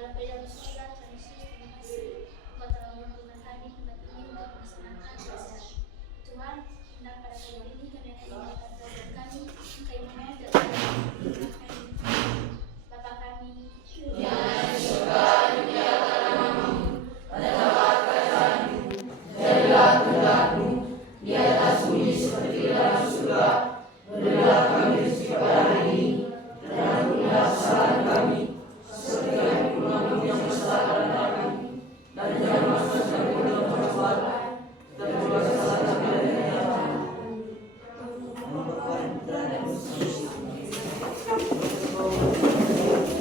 Bapa yang di surga, Tuhan Yesus, terima kasih Engkau telah mempertemukan kami tempat ini untuk melaksanakan belajar. Tuhan, hendak pada kali ini kami akan mendengarkan belajar kami, keinginan dan Bapa kami yang di surga, dimuliakanlah namamu, berdoalah kepadanya, jadilah kehendakmu di atas bumi seperti di dalam surga. Berilah kami rezeki pada hari ini, dan ampunilah kesalahan kami, seperti kami pun mengampuni yang bersalah kepada kami, dan jangan masukkan kami ke dalam pencobaan, dan bebaskanlah kami dari yang jahat.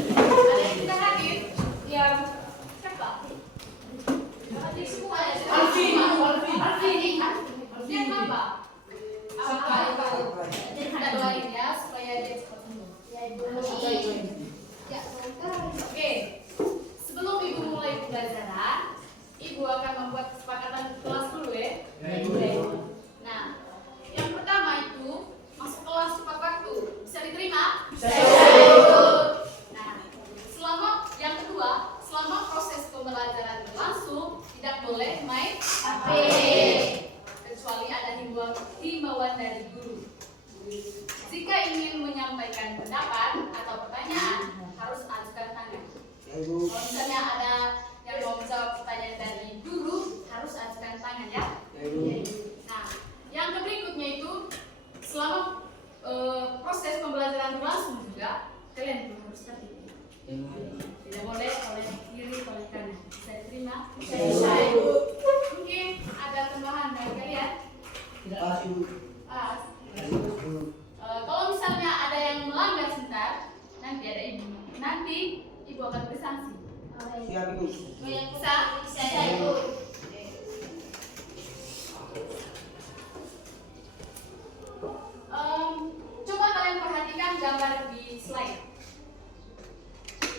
Ada yang tidak hadir? Yang siapa? Hadir semua ya? Alvin. Yang apa? Kita doain ya supaya dia cepat sembuh. Ya, oke. Sebelum ibu mulai pembelajaran, ibu akan membuat kesepakatan kelas dulu ya. Nah, yang pertama itu masuk kelas tepat waktu. Bisa diterima? Bisa. Nah, yang kedua, selama proses pembelajaran berlangsung, tidak boleh main HP. Kecuali ada himbauan dari guru. Jika ingin menyampaikan pendapat atau pertanyaan, harus ajukan tangan. Kalau misalnya ada yang mau menjawab pertanyaan dari guru, harus ajukan tangan ya. Nah, yang berikutnya itu selama proses pembelajaran berlangsung juga, kalian pun harus tertib. Tidak boleh oleh kiri, oleh kanan. Bisa diterima? Bisa. Mungkin ada tambahan dari kalian? Tidak. Kalau misalnya ada yang melanggar sebentar, nanti ibu akan beri sanksi. Siap ibu. Bisa ibu. Coba kalian perhatikan gambar di slide.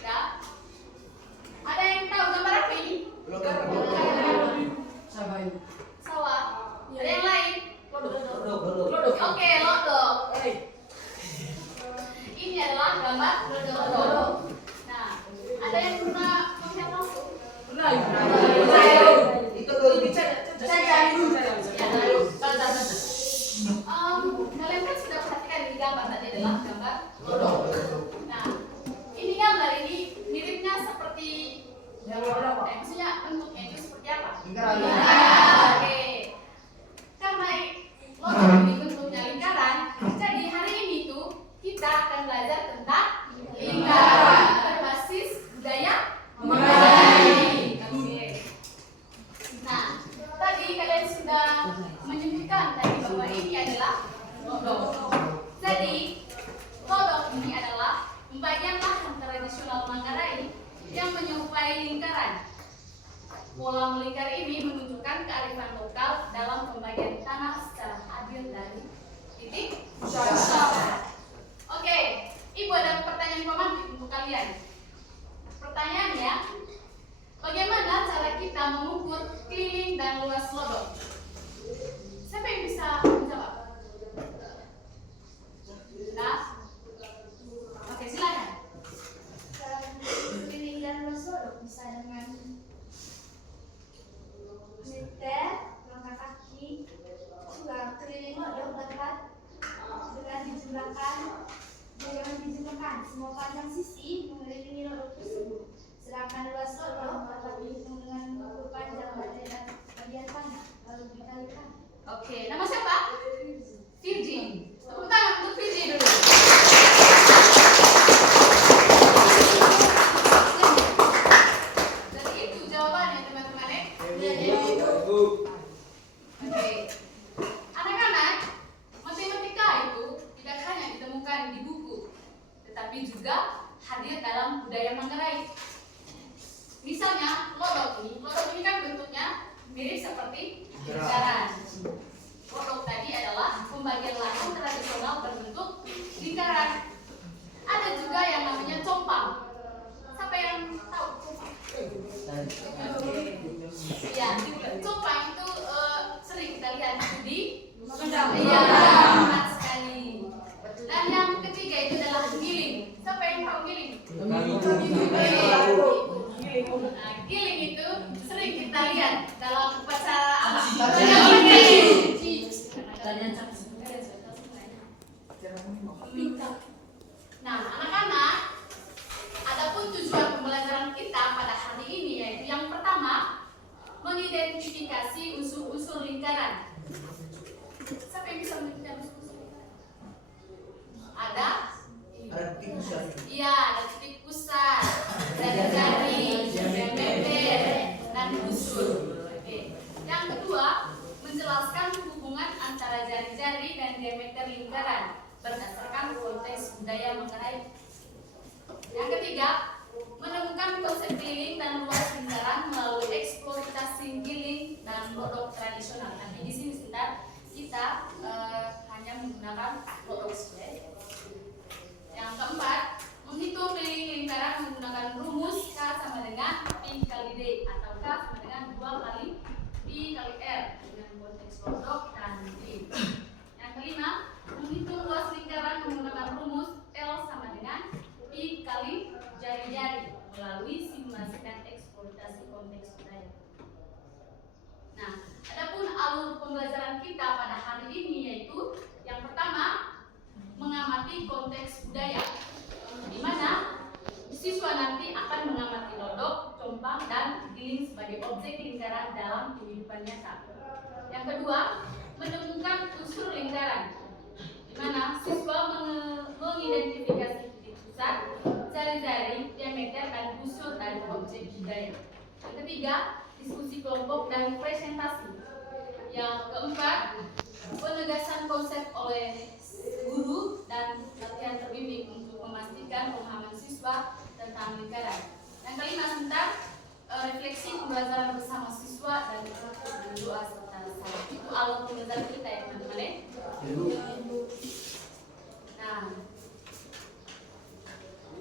Ya. Ada yang tahu gambar apa ini? Sawah. Ada yang lain? Lodok. Oke, lodok. Ini adalah gambar lodok. Nah, ada yang pernah melihat langsung? Pernah. Itu kalian kan sudah perhatikan di gambar tadi adalah gambar lodok. Nah, ini gambar ini miripnya seperti maksudnya bentuknya itu seperti apa? Oke. Karena lodok ini bentuknya lingkaran, jadi hari ini tuh kita akan belajar tentang lingkaran berbasis budaya Melayu. Oke. Nah, tadi kalian sudah menyebutkan tadi bahwa ini adalah lodok. Jadi, lodok ini adalah pembagian lahan tradisional Manggarai yang menyerupai lingkaran. Pola melingkar ini menunjukkan kearifan lokal dalam pembagian tanah secara adil dari titik musyawarah. Oke, ibu ada pertanyaan pemantik untuk kalian. Pertanyaannya, bagaimana cara kita mengukur keliling dan luas lodok? Siapa yang bisa menjawab? Nah, oke silakan. Keliling dan luas lodok bisa dengan meter, langkah kaki, juga keliling lodok dapat dengan dijumlahkan semua panjang sisi mengelilingi lodok tersebut. Sedangkan luas lodok dapat dihitung dengan mengukur panjang bagian tanah lalu dikalikan. Oke, nama siapa? Virgi. Tepuk tangan untuk Virgi dulu. Jadi itu jawabannya teman-teman ya. Oke. Anak-anak, matematika itu tidak hanya ditemukan di buku, tetapi juga hadir dalam budaya Manggarai. Misalnya lodok ini kan bentuknya mirip seperti lingkaran. Lodok tadi adalah pembagian lahan tradisional berbentuk lingkaran. Ada juga yang namanya compang. Siapa yang tahu compang? Ya, compang itu sering kita lihat di Sunda. Iya, benar sekali. Dan yang ketiga itu adalah giling. Siapa yang tahu giling? Nah, giling itu sering kita lihat dalam upacara apa? Nah, anak-anak, adapun tujuan pembelajaran kita pada hari ini yaitu yang pertama, mengidentifikasi unsur-unsur lingkaran. Siapa yang bisa mengidentifikasi unsur lingkaran? Ada? Iya, ada titik pusat, jari-jari, diameter, dan busur. Oke. Yang kedua, menjelaskan hubungan antara jari-jari dan diameter lingkaran berdasarkan konteks budaya Manggarai. Yang ketiga, menemukan konsep giling dan luas lingkaran melalui eksploitasi giling dan lodok tradisional. Nanti di sini sebentar kita hanya menggunakan lodok saja. Yang keempat, menghitung keliling lingkaran menggunakan rumus K sama dengan Pi kali D atau K sama dengan 2 kali Pi kali R dengan konteks lodok dan giling. Yang kelima, menghitung luas lingkaran menggunakan rumus L sama dengan Pi kali jari-jari melalui simulasi dan eksploitasi konteks budaya. Nah, adapun alur pembelajaran kita pada hari ini yaitu yang pertama, mengamati konteks budaya, di mana siswa nanti akan mengamati lodok, compang, dan giling sebagai objek lingkaran dalam kehidupan nyata. Yang kedua, menemukan unsur lingkaran, di mana siswa mengidentifikasi titik pusat, jari-jari, diameter, dan busur dari objek budaya. Yang ketiga, diskusi kelompok dan presentasi. Yang keempat, penegasan konsep oleh guru dan latihan terbimbing untuk memastikan pemahaman siswa tentang lingkaran. Yang kelima, sebentar refleksi pembelajaran bersama siswa dan doa serta saran. Itu alur pembelajaran kita ya teman-teman. Nah,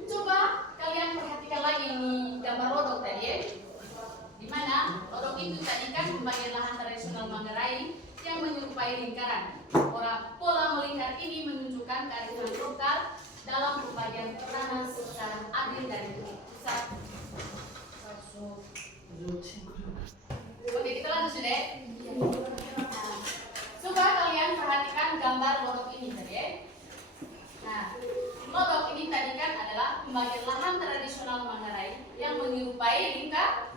coba kalian perhatikan lagi ini gambar lodok tadi ya, di mana lodok itu tadi kan pembagian lahan tradisional Manggarai yang menyerupai lingkaran. Pola melingkar ini menunjukkan kearifan lokal dalam pembagian tanah secara adil dari titik pusat. Oke, kita lanjut deh. Nah, coba kalian perhatikan gambar lodok ini tadi ya. Nah, lodok ini tadi kan adalah pembagian lahan tradisional Manggarai yang menyerupai lingkaran.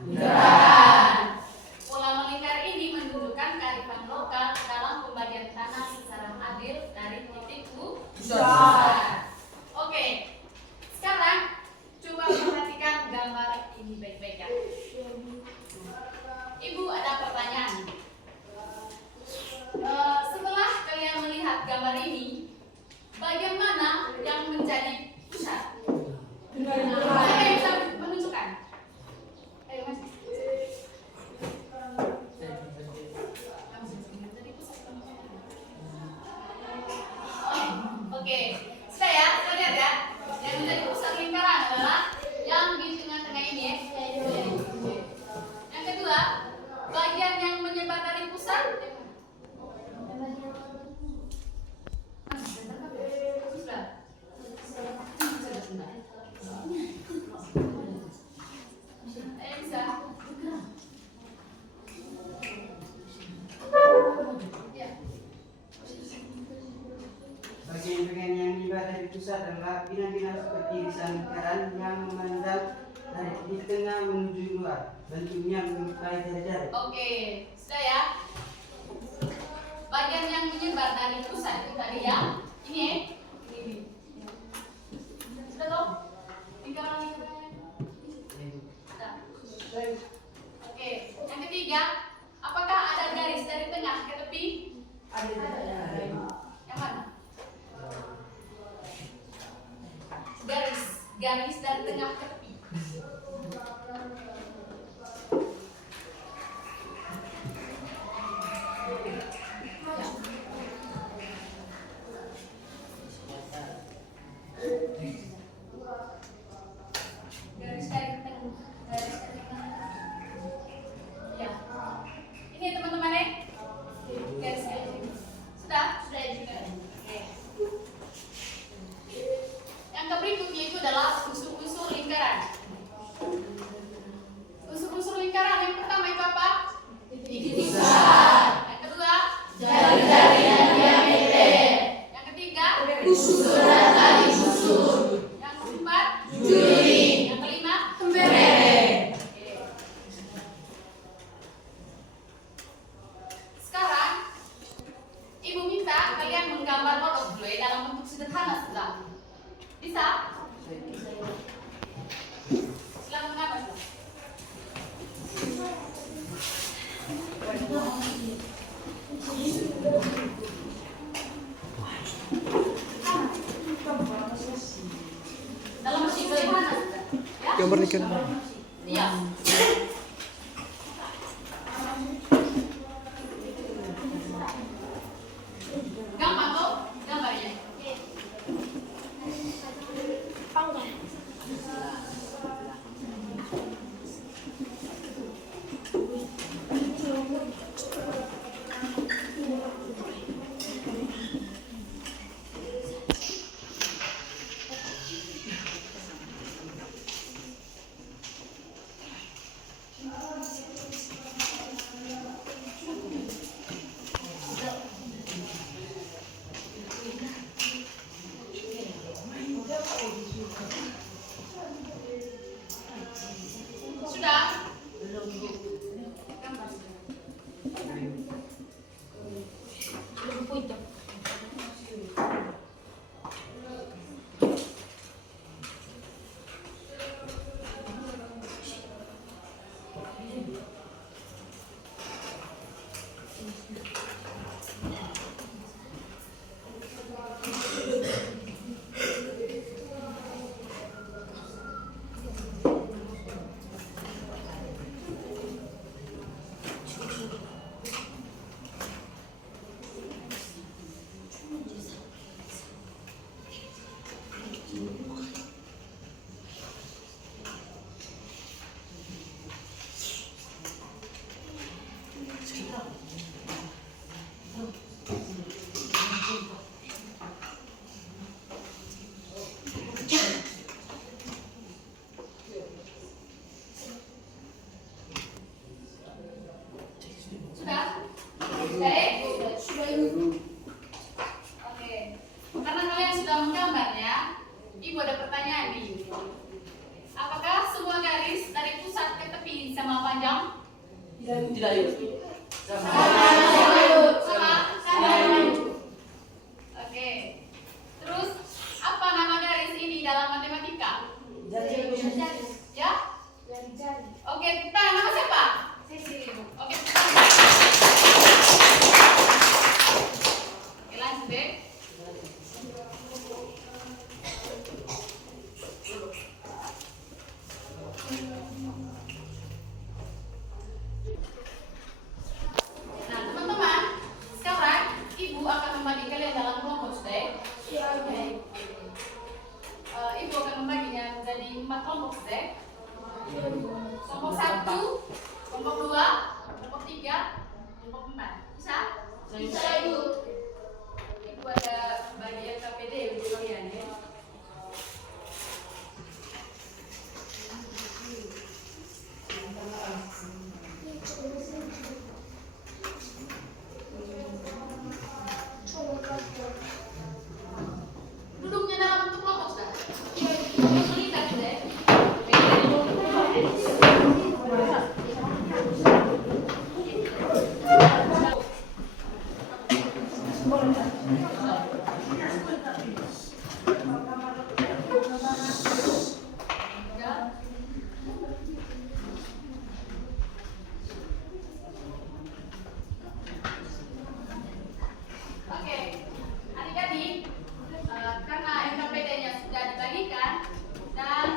Pola melingkar ini menunjukkan kearifan lokal dalam pembagian tanah secara adil dari titik pusat. Oke, sekarang coba perhatikan gambar ini baik-baik ya. Ibu ada pertanyaan. Setelah kalian melihat gambar ini, bagian mana yang menjadi pusat? Siapa yang bisa menunjukkan? Ayo mas. Oke, sudah ya, kita lihat ya. Yang menjadi pusat lingkaran adalah yang di tengah-tengah ini ya. Yang kedua, bagian yang menyebar dari pusat. Sudah. Bisa. Ya. Bagian-bagian yang menyebar dari pusat adalah pinang-pinang seperti irisan lingkaran yang memandang dari di tengah menuju luar. Bentuknya menyerupai jari-jari. Oke, sudah ya. Bagian yang menyebar dari pusat itu tadi ya. Ini ya. Ini. Sudah toh? Lingkaran-lingkarannya. Sudah. Oke, yang ketiga, apakah ada garis dari tengah ke tepi? Ada. Yang mana? Garis dari tengah ke tepi. Garis dari tengah. Ya. Ini teman-teman ya. Garis dari sini. Sudah? berikan. Iya. Gampang tuh gambarnya. Sudah? Sudah? Baik? Oke. Karena kalian sudah menggambarnya, Ibu ada pertanyaan nih. Apakah semua garis dari pusat ke tepi sama panjang? Tidak, Yuk. Sama? Oke. Terus, apa nama garis ini dalam matematika? Ya? Oke, kita nama siapa? Oke, oke, lanjut deh. Nah, teman-teman, sekarang Ibu akan membagi kalian dalam kelompok sudah. Ibu akan membaginya menjadi 4 kelompok sudah. Kelompok 1, kelompok 2, kelompok 3, kelompok 4. Bisa? Bisa, Ibu. Ibu ada bagi LKPD untuk kalian ya. Duduknya dalam bentuk kelompok sudah. Mengikat sudah. Oke, adik-adik, karena NKPD-nya sudah dibagikan dan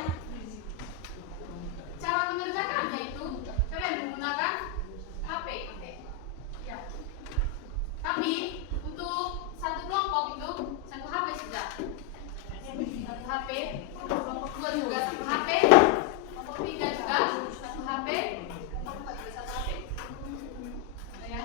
cara mengerjakannya itu kalian menggunakan HP. Ya. Tapi untuk satu kelompok itu satu HP sudah. Satu HP, kelompok 2 juga satu HP, kelompok 3 juga satu HP, kelompok 4 juga satu HP. Ya.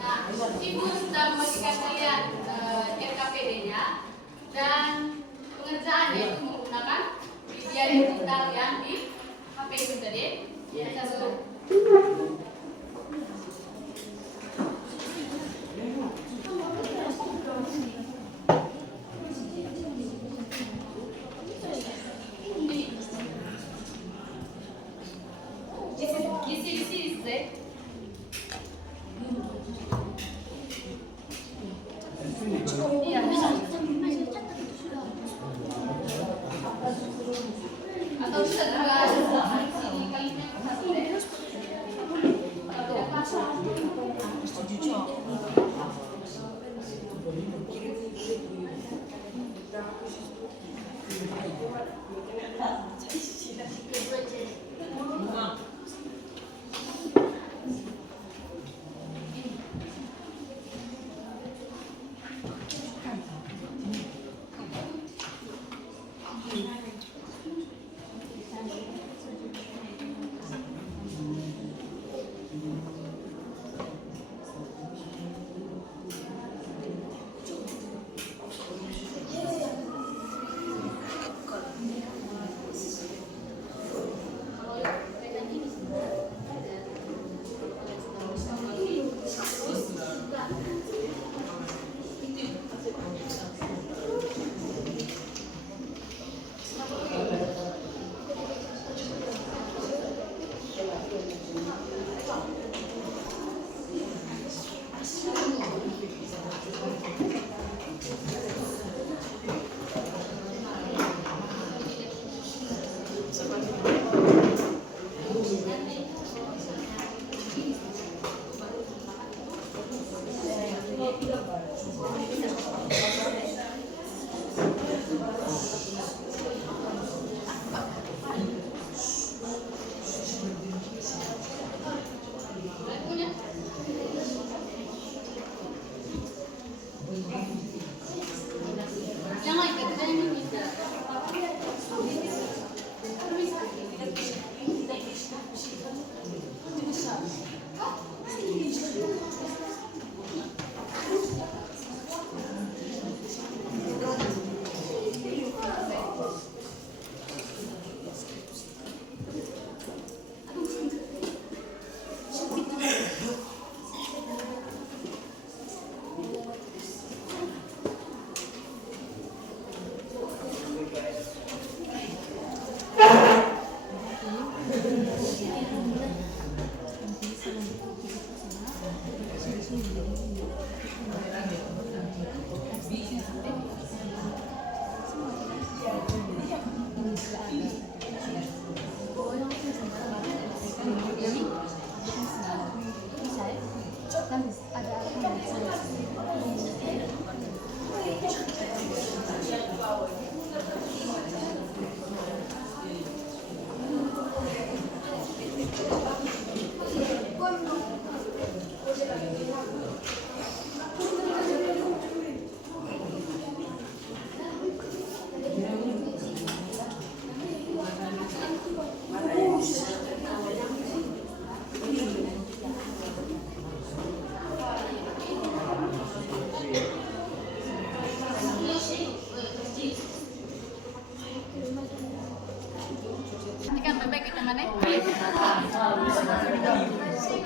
Nah, Ibu sudah membagikan kalian RKPD-nya dan pengerjaannya itu menggunakan media digital yang di HP itu tadi. Ya, This is it. Iya, bisa.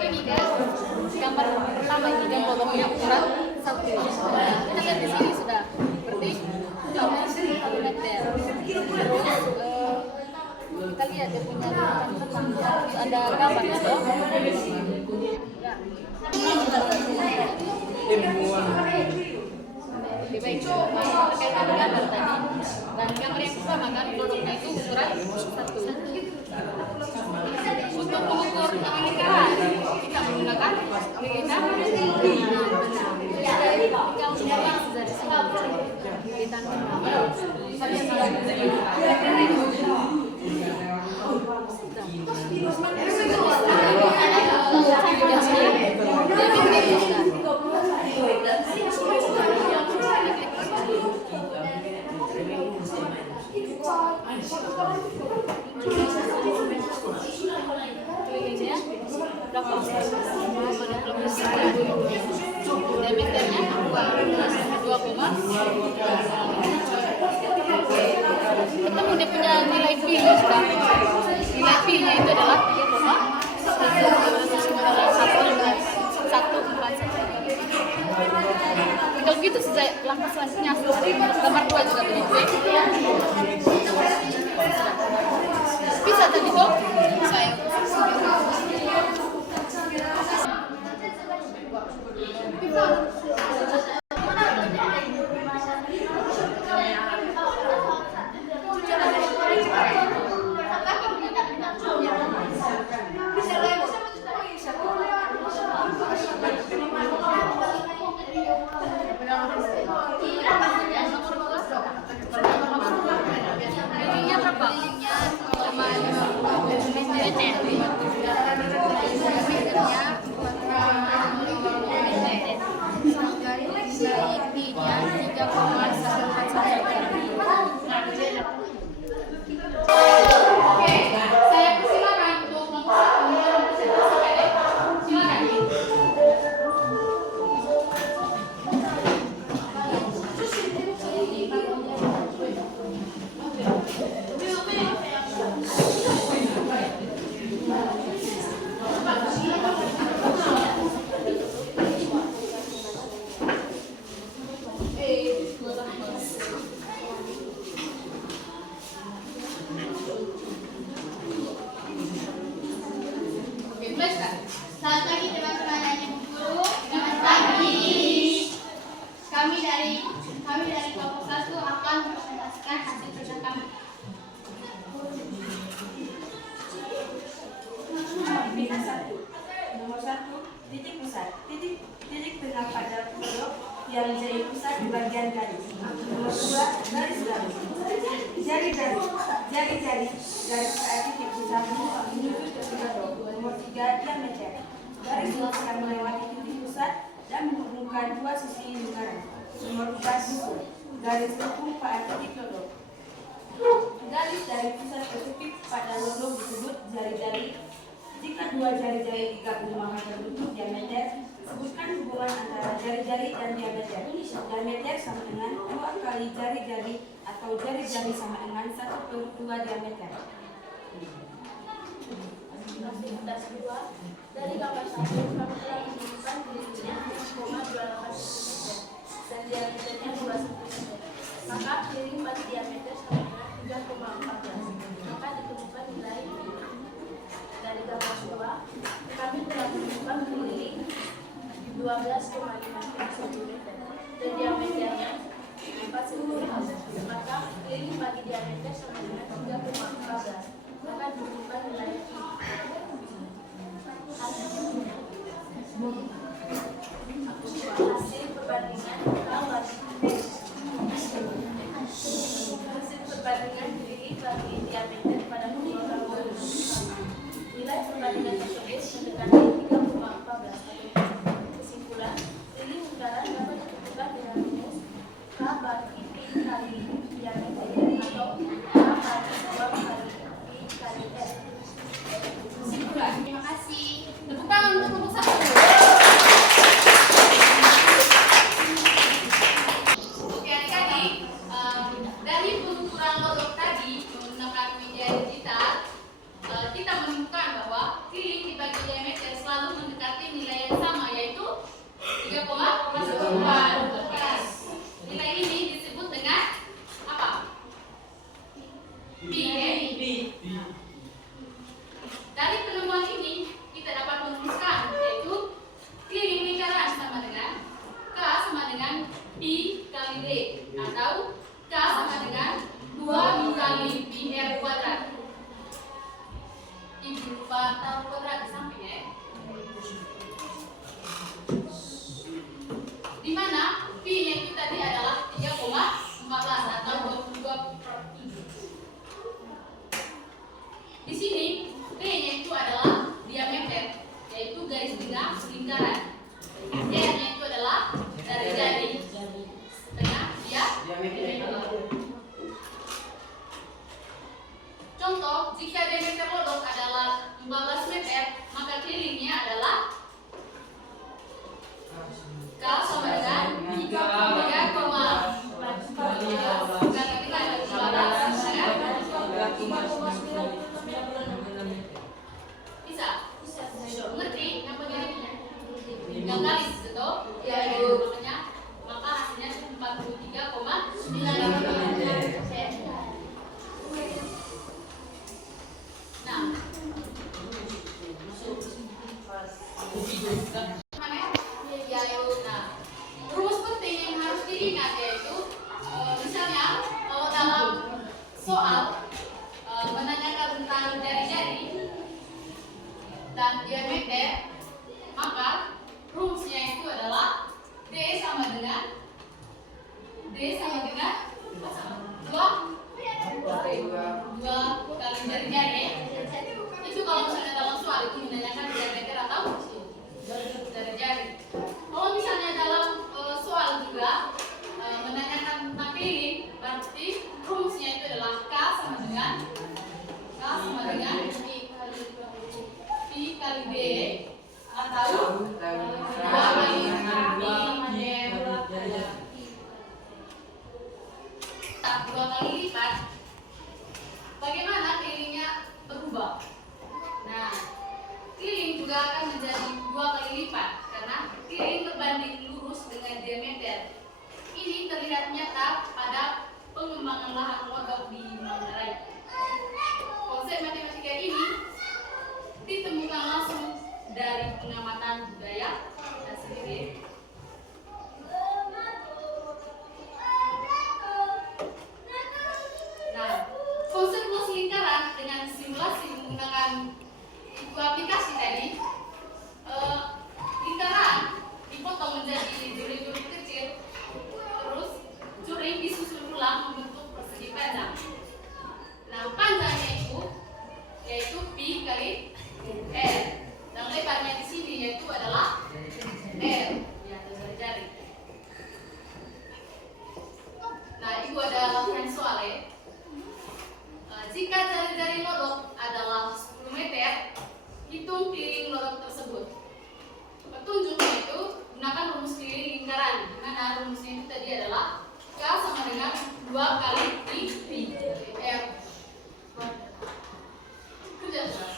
ini kan gambar pertama ini gambar logonya ukuran 1. Kita lihat di sini sudah berarti 1 meter. Terus kita lihat dia punya tentang ada gambarnya toh. Lebih baik terkait dengan gambar tadi. Dan gambar yang pertama kan produknya itu ukuran 1. Untuk mengukur lingkaran kita menggunakan lingkaran. Tinggal mengukur dari sini. Kita diameternya 2,5. Ketemu dia punya nilai P-nya sudah. Nilai P-nya itu adalah 3,141. Tinggal begitu saja langkah selanjutnya. Gambar 2 juga begitu. Bisa tadi toh? Saya ininya berapa? Saya persilakan untuk Selamat pagi teman-teman dan ibu guru. Selamat pagi. Kami dari kelompok 1 akan mempresentasikan hasil kerja kami. Bina 1. Nomor 1, titik pusat. Titik tengah pada pojok yang menjadi pusat di bagian garis. Nomor 2, garis. Jari-jari garis saat titik pusat menuju ke pojok. Nomor 3, diameter. Garis lurus yang melewati titik pusat dan menghubungkan dua sisi lingkaran. Nomor 4, buku. Garis lengkung pada titik lodok. Garis dari pusat ke titik pada lodok disebut jari-jari. Jika dua jari-jari digabung maka terbentuk diameter. Sebutkan hubungan antara jari-jari dan diameter. Diameter sama dengan 2 kali jari-jari atau jari-jari sama dengan 1/2 diameter. Dari gambar 1 kami telah menemukan tingginya 6,28 dan diameternya 2 cm. Maka piring bagi diameter sama dengan 3,14. Maka ditemukan nilai dari gambar 2 kami telah menemukan piring 12,5 cm dan diameternya 4 cm. Maka piring bagi diameter sama dengan 3,14. Maka ditemukan nilai hasil perbandingan piring bagi diameter pada kedua gambar. Nilai perbandingan tersebut mendekati 3,14. Kesimpulan, piring menemukan bahwa keliling dibagi diameter selalu mendekati nilai yang sama, yaitu 3,4. Nilai ini disebut dengan apa? Pi. Dari penemuan ini kita dapat merumuskan, yaitu keliling lingkaran sama dengan K sama dengan Pi kali D, atau K sama dengan 2 kali pi r kuadrat. Ini berupa tahu kuadrat di sampingnya ya. Di mana pi yang itu tadi adalah 3,14 atau 22/7. Di sini D-nya itu adalah diameter, yaitu garis tengah lingkaran. R-nya itu adalah dari jari tengah diameter. Contoh, jika diameter lodok adalah 14 meter, maka kelilingnya adalah K sama dengan 3,15. Bisa? Mengerti namanya? Tinggal kali betul? Ya, makanya maka hasilnya 43,9. Nah, rumus penting yang harus diingat yaitu misalnya kalau dalam soal menanyakan tentang jari-jari dan diameter, maka rumusnya itu adalah D sama dengan 2 kali jari-jari. Itu kalau misalnya dalam soal itu menanyakan diameter atau jari-jari. Kalau misalnya dalam soal juga menanyakan tentang keliling, berarti rumusnya itu adalah K sama dengan pi kali D atau 2 kali lipat. Bagaimana kelilingnya berubah? Nah, keliling juga akan menjadi 2 kali lipat karena keliling berbanding lurus dengan diameter. Ini terlihat nyata pada pengembangan lahan lodok di Manggarai. Konsep matematika ini ditemukan langsung dari pengamatan budaya dan sendiri. Nah, konsep luas lingkaran dengan simulasi menggunakan itu aplikasi tadi, lingkaran dipotong menjadi juri-juri kecil, terus juri disusun ulang membentuk persegi panjang. Nah, panjangnya itu yaitu pi kali r, dan lebarnya di sini yaitu adalah r, ya jari-jari. Nah, itu ada soal ya. Jika jari-jari lodok adalah 10 meter, hitung keliling lodok tersebut. Petunjuknya itu gunakan rumus keliling lingkaran, di mana rumusnya itu tadi adalah K sama dengan 2 kali pi r. Kerja sudah.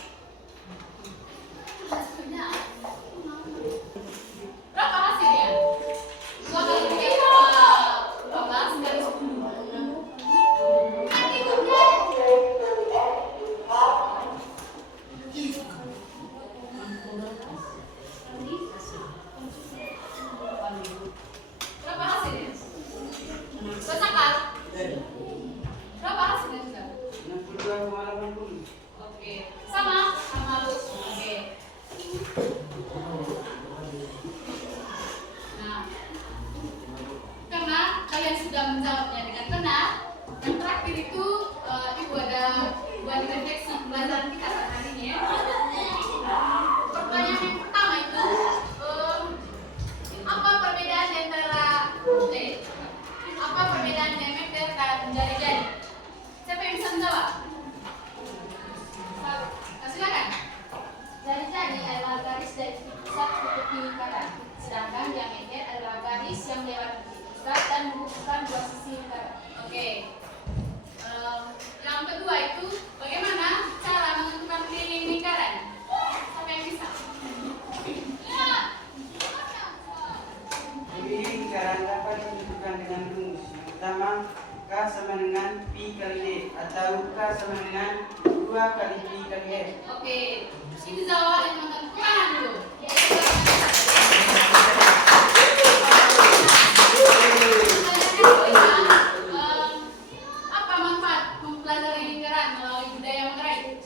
Itu jawabannya teman-teman. Tangan dulu. Apa manfaat mempelajari lingkaran melalui budaya Manggarai?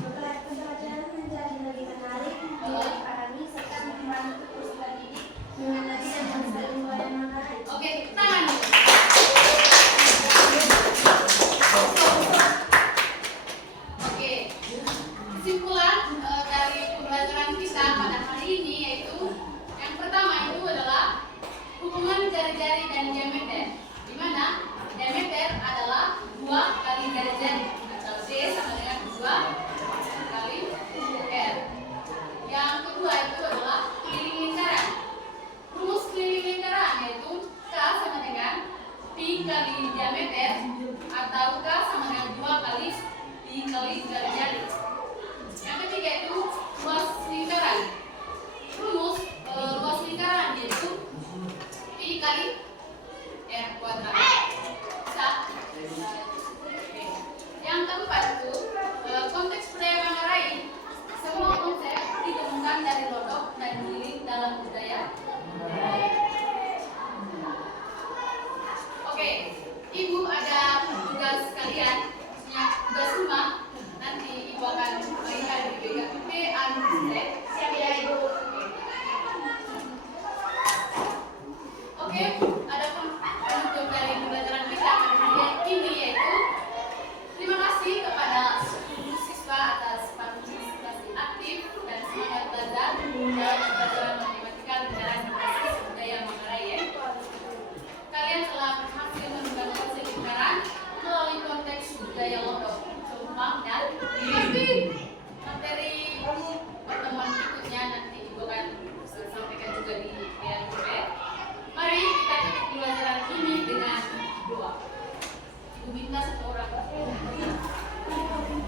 Pembelajaran menjadi lebih menarik, mudah dipahami, serta membantu peserta didik mengenali dan melestarikan budaya Manggarai. Oke, tangan dulu. Oke, kesimpulan dari pembelajaran kita pada hari ini yaitu yang pertama itu adalah hubungan jari-jari dan diameter, di mana diameter adalah 2 kali jari-jari atau D sama dengan 2 kali R. Yang kedua itu adalah keliling lingkaran. Rumus keliling lingkaran yaitu K sama dengan pi kali diameter atau K sama dengan 2 kali pi kali jari-jari. Yang ketiga itu luas lingkaran. Rumus luas lingkaran yaitu pi kali R kuadrat. Bisa? Oke. Yang keempat itu konteks budaya Manggarai. Semua konsep ditemukan dari Lodok dan Giling dalam budaya. Oke, Ibu ada tugas kalian, maksudnya tugas rumah. Nanti Ibu akan melihat di BKP Anusre. Siap ya Ibu? Oke, ada penutup dari pembelajaran kita pada hari ini yaitu terima kasih kepada seluruh siswa atas partisipasi aktif dan semangat belajar dalam pembelajaran matematika lingkaran berbasis budaya Manggarai ya. Kalian telah berhasil menemukan konsep lingkaran melalui konteks budaya Lodok, Jombang dan Giling. Materi pertemuan berikutnya nanti Ibu akan sampaikan juga di BNP. Mari kita tutup pembelajaran ini dengan doa. Ibu minta satu orang. Terima kasih.